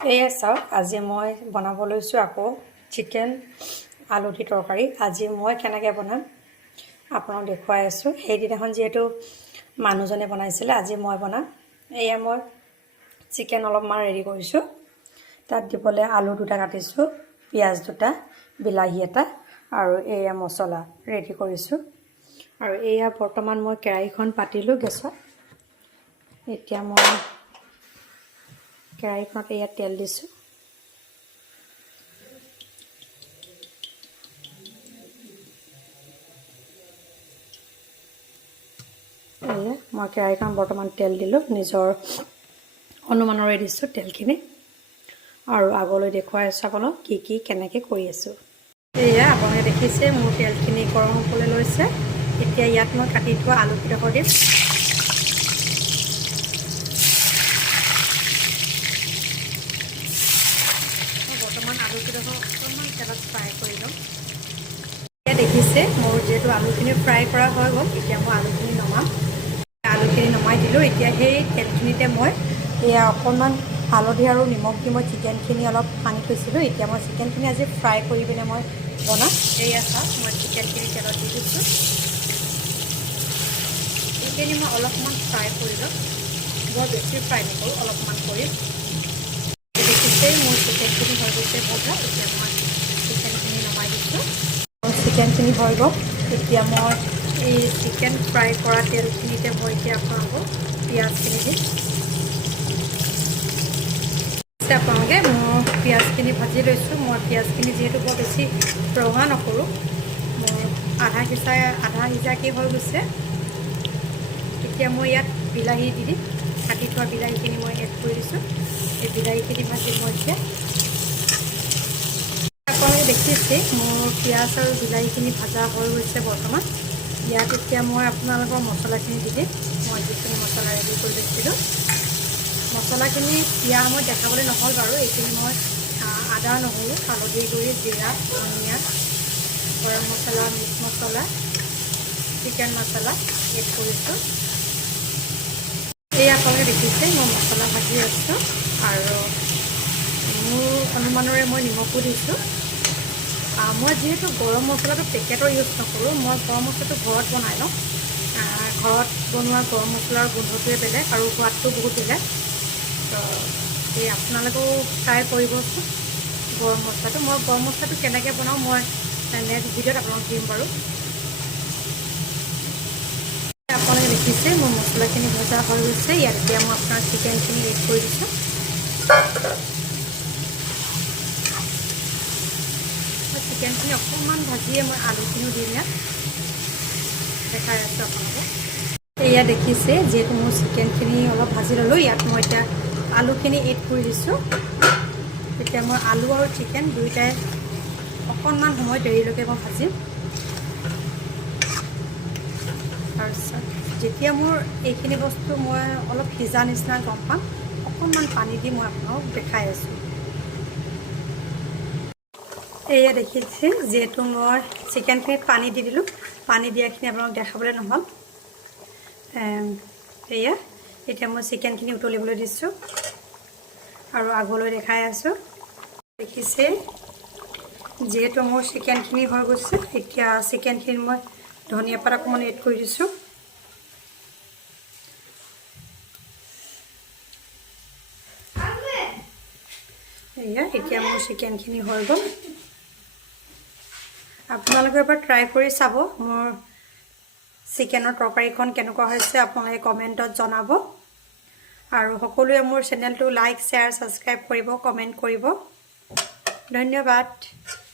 এয়া চাওক আজি মই বনাব লৈছোঁ আকৌ চিকেন আলু দি তৰকাৰী। আজি মই কেনেকৈ বনাম আপোনাক দেখুৱাই আছোঁ। সেইদিনাখন যিহেতু মানুহজনে বনাইছিলে, আজি মই বনাম। এয়া মই চিকেন অলপমান ৰেডি কৰিছোঁ। তাত দিবলৈ আলু দুটা কাটিছোঁ, পিঁয়াজ দুটা, বিলাহী এটা আৰু এয়া মছলা ৰেডি কৰিছোঁ। আৰু এয়া বৰ্তমান মই কেৰাহীখন পাতিলোঁ গেছত। এতিয়া মই কেৰাহীখনত এয়া তেল দিছোঁ। এয়া মই কেৰাহীখন বৰ্তমান তেল দিলোঁ, নিজৰ অনুমানৰে দিছোঁ তেলখিনি। আৰু আগলৈ দেখুৱাই আছোঁ আপোনাক কি কেনেকৈ কৰি আছোঁ। এয়া আপোনালোকে দেখিছে মোৰ তেলখিনি গৰম হ'বলৈ লৈছে। এতিয়া ইয়াত মই কাটি থোৱা আলুকেইডোখৰ দিম। বৰ্তমান আলুকেইডোখৰ অকণমান তেলত ফ্ৰাই কৰি ল'ম। এতিয়া দেখিছে মোৰ যিহেতু আলুখিনি ফ্ৰাই কৰা হৈ গ'ল, এতিয়া মই আলুখিনি নমাম। আলুখিনি নমাই দিলোঁ। এতিয়া সেই তেলখিনিতে মই এয়া অকণমান হালধি আৰু নিমখ দি মই চিকেনখিনি অলপ সানি থৈছিলোঁ। এতিয়া মই চিকেনখিনি আজি ফ্ৰাই কৰি পিনে মই বনাম। এয়া চাওক মই চিকেনখিনি তেলত দি দিছোঁ। এইখিনি মই অলপমান ফ্ৰাই কৰি ল'ম, বৰ বেছি ফ্ৰাই নকৰোঁ, অলপমান কৰিম। দেখিছেই মোৰ চিকেনখিনি হৈ গৈছে ভজা। এতিয়া মই চিকেনখিনি নমাই দিছোঁ। চিকেনখিনি হৈ গ'ল। এতিয়া মই এই চিকেন ফ্ৰাই কৰা তেলখিনিতে মই এতিয়া আপোনালোকক পিঁয়াজখিনি দিম। আপোনালোকে মই পিঁয়াজখিনি ভাজি লৈছোঁ। মই পিঁয়াজখিনি যিহেতু বৰ বেছি ৰঙা নকৰোঁ, মোৰ আধা সিজাকৈ হৈ গৈছে। এতিয়া মই ইয়াত বিলাহী দি দিম। কাটি থোৱা বিলাহীখিনি মই এড কৰি দিছোঁ। এই বিলাহীখিনি ভাজি মই এতিয়া আপোনালোকে দেখিছে মোৰ পিঁয়াজ আৰু বিলাহীখিনি ভাজা হৈ গৈছে বৰ্তমান। ইয়াত এতিয়া মই আপোনালোকৰ মছলাখিনি দি দিম। মই যিখিনি মছলা ৰেডি কৰি লৈছিলোঁ, মছলাখিনি দিয়া সময়ত দেখাবলৈ নহ'ল বাৰু। এইখিনি মই আদা, নহৰু, হালধি গুড়ি, জিৰা, ধনিয়া, গৰম মছলা, মিট মছলা, চিকেন মছলা এড কৰিছোঁ। এই আপোনালোকে দেখিছে মই মছলা ভাজি আছোঁ আৰু মোৰ অনুমানৰে মই নিমখো দিছোঁ। মই যিহেতু গৰম মছলাটো পেকেটৰ ইউজ নকৰোঁ, মই গৰম মছলাটো ঘৰত বনাই লওঁ। ঘৰত বনোৱা গৰম মছলাৰ গোন্ধটোৱে বেলেগ আৰু সোৱাদটো বহুত বেলেগ। তো এই আপোনালোকেও ট্ৰাই কৰিবচোন গৰম মছলাটো। মই গৰম মছলাটো কেনেকৈ বনাওঁ মই নেক্সট ভিডিঅ'ত আপোনালোকক দিম বাৰু। আপোনালোকে দেখিছে মোৰ মছলাখিনি ভজা হৈ গৈছে। ইয়াত এতিয়া মই আপোনাৰ চিকেনখিনি এড কৰি দিছোঁ। চিকেনখিনি অকণমান ভাজিয়ে মই আলুখিনিও দিম ইয়াত, দেখাই আছোঁ আপোনালোকক। এয়া দেখিছে যিহেতু মোৰ চিকেনখিনি অলপ ভাজি ল'লোঁ, ইয়াত মই এতিয়া আলুখিনি এড কৰি দিছোঁ। এতিয়া মই আলু আৰু চিকেন দুয়োটাই অকণমান সময় দেৰিলৈকে মই ভাজিম। তাৰপিছত যেতিয়া মোৰ এইখিনি বস্তু মই অলপ সিজা নিচিনা গম পাম, অকণমান পানী দি মই আপোনালোকক দেখাই আছোঁ। এয়া দেখিছে যিহেতু মই চিকেনখিনিত পানী দি দিলোঁ, পানী দিয়াখিনি আপোনালোকক দেখাবলৈ নহ'ল। এয়া এতিয়া মই চিকেনখিনি উতলিবলৈ দিছোঁ আৰু আগলৈ দেখাই আছোঁ। দেখিছে যিহেতু মোৰ চিকেনখিনি হৈ গৈছে, এতিয়া চিকেনখিনি মই ধনিয়া পাত অকণমান এড কৰি দিছোঁ। এয়া এতিয়া মোৰ চিকেনখিনি হৈ গ'ল। আপোনালোকে এবাৰ ট্ৰাই কৰি চাব মোৰ চিকেনৰ তৰকাৰীখন কেনেকুৱা হৈছে, আপোনালোকে কমেণ্টত জনাব। আৰু সকলোৱে মোৰ চেনেলটো লাইক, শ্বেয়াৰ, ছাবস্ক্ৰাইব কৰিব, কমেণ্ট কৰিব। ধন্যবাদ।